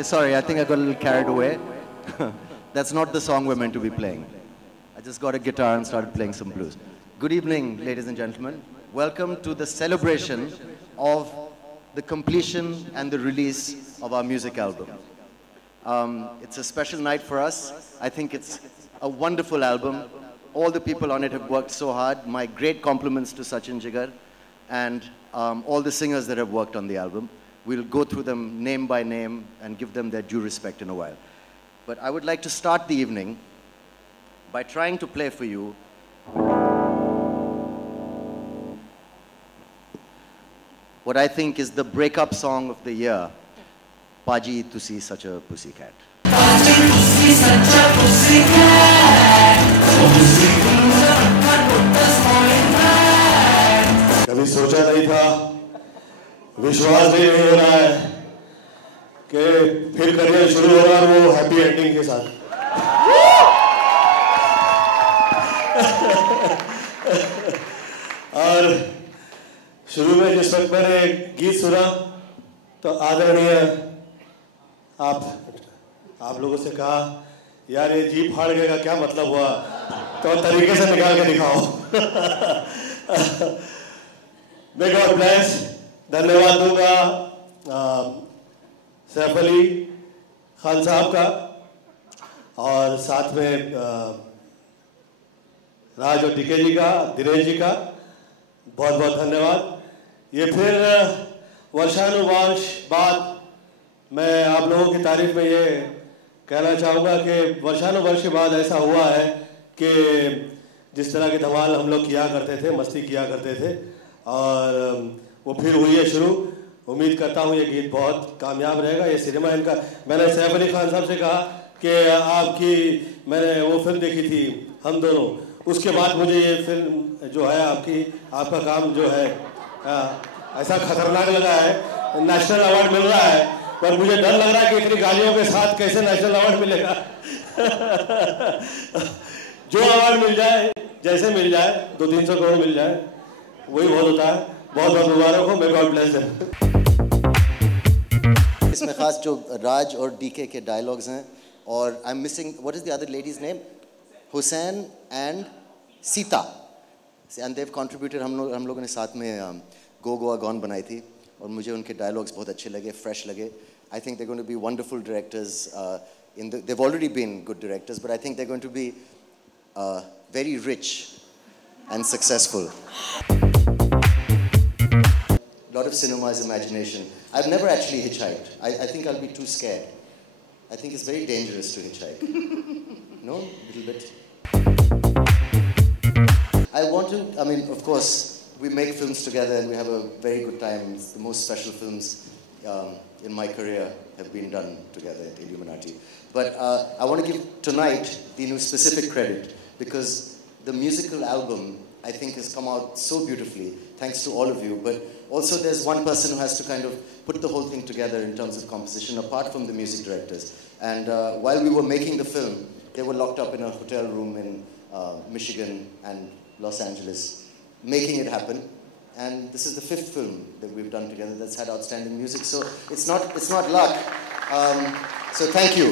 Okay, sorry, I think I got a little carried away. That's not the song we're meant to be playing. I just got a guitar and started playing some blues. Good evening, ladies and gentlemen. Welcome to the celebration of the completion and the release of our music album. It's a special night for us. I think it's a wonderful album. All the people on it have worked so hard. My great compliments to Sachin Jigar and all the singers that have worked on the album. We'll go through them name by name and give them their due respect in a while. But I would like to start the evening by trying to play for you what I think is the breakup song of the year, Paji Tusi Such a Pussycat. Paji Tusi Such a Pussycat. कभी सोचा नहीं था, विश्वास भी नहीं हो रहा है कि फिर करियर शुरू हो रहा है वो हैप्पी एंडिंग के साथ। और शुरू में जिस वक्त मैंने गीत सुना तो आदरणीय आप लोगों से कहा यार ये जी फाड़ गए का क्या मतलब हुआ, तो तरीके से निकाल के दिखाओ। May God bless. धन्यवाद दूंगा सैफ अली खान साहब का और साथ में राज और डीके जी का, दिनेश जी का बहुत बहुत धन्यवाद। ये फिर वर्षानुवर्ष बाद मैं आप लोगों की तारीफ में ये कहना चाहूँगा कि वर्षानुवर्ष के बाद ऐसा हुआ है कि जिस तरह की धमाल हम लोग किया करते थे, मस्ती किया करते थे, और वो फिर हुई है शुरू। उम्मीद करता हूँ ये गीत बहुत कामयाब रहेगा। ये सिनेमा इनका, मैंने सैफ अली खान साहब से कहा कि आपकी मैंने वो फिल्म देखी थी हम दोनों, उसके बाद मुझे ये फिल्म जो है आपका काम जो है ऐसा खतरनाक लगा है। नेशनल अवार्ड मिल रहा है पर मुझे डर लग रहा है कि इतनी गालियों के साथ कैसे नेशनल अवार्ड मिलेगा। जो अवार्ड मिल जाए, जैसे मिल जाए, 200-300 करोड़ मिल जाए, वही बहुत होता है। बहुत बहुत मुबारक हो। May God bless them. इसमें खास जो राज और डीके के डायलॉग्स हैं, और I am missing, what is the other lady's name? Hussain and Sita, and Dev contributed. हम लोगों ने साथ में गो गोवा गॉन बनाई थी और मुझे उनके डायलॉग्स बहुत अच्छे लगे, फ्रेश लगे। I think they going to be wonderful directors in the, they've already been good directors, but I think they're going to be very rich and successful. A lot of cinema is imagination. I've never actually hitchhiked. I think I'll be too scared. I think it's very dangerous to hitchhike. No? A little bit. I want to, I mean, of course, we make films together and we have a very good time. It's the most special films in my career have been done together at Illuminati. But I want to give tonight Dinu specific credit because the musical album, I think, has come out so beautifully, thanks to all of you. But also there's one person who has to kind of put the whole thing together in terms of composition, apart from the music directors. And while we were making the film, they were locked up in a hotel room in Michigan and Los Angeles, making it happen. And this is the 5th film that we've done together that's had outstanding music. So it's not luck. So thank you.